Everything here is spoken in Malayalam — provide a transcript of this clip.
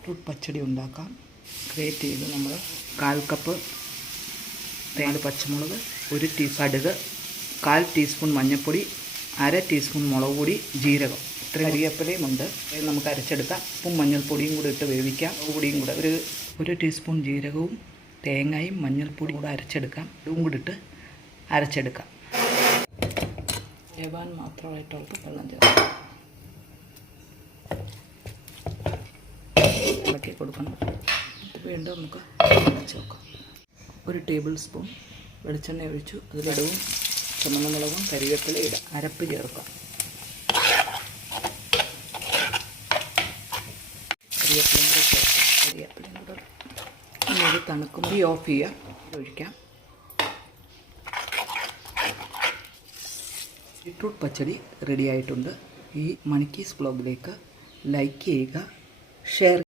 ബീറ്റ്റൂട്ട് പച്ചടി ഉണ്ടാക്കാം. ക്രിയേറ്റ് ചെയ്ത് നമ്മൾ 1/4 കപ്പ് തേങ്ങ, പച്ചമുളക്, 1 കടുക്, 1/4 ടീസ്പൂൺ മഞ്ഞൾപ്പൊടി, 1/2 ടീസ്പൂൺ മുളക് പൊടി, ജീരകം, ഇത്ര കരിവേപ്പിലയും ഉണ്ട്. നമുക്ക് അരച്ചെടുക്കാം. ഉപ്പും മഞ്ഞൾപ്പൊടിയും കൂടി ഇട്ട് വേവിക്കാം. പൊടിയും കൂടെ ഒരു ടീസ്പൂൺ ജീരകവും തേങ്ങയും മഞ്ഞൾപ്പൊടിയും കൂടെ അരച്ചെടുക്കാം. ഇതും കൂടി ഇട്ട് അരച്ചെടുക്കാം. വേവാൻ മാത്രമായിട്ടുള്ള വെള്ളം ചേർക്കാം. ഇളക്കി കൊടുക്കണം. വീണ്ടും നമുക്ക് അരച്ച് വെക്കാം. 1 ടേബിൾ സ്പൂൺ വെളിച്ചെണ്ണ ഒഴിച്ചു. അതിലിടവും ചുമന്ന മുളകും കരിവേപ്പിലയും ഇടാം. അരപ്പ് ചേർക്കാം. കരിവേപ്പിലയും കൂടെ ചേർക്കാം. കരിവേപ്പിലയും കൂടെ ഇത് തണുക്കുമ്പോൾ ഓഫ് ചെയ്യാം. ഒഴിക്കാം. ബീറ്റ്റൂട്ട് പച്ചടി റെഡി ആയിട്ടുണ്ട്. ഈ മണിക്കീസ് വ്ളോഗിലേക്ക് ലൈക്ക് ചെയ്യുക, ഷെയർ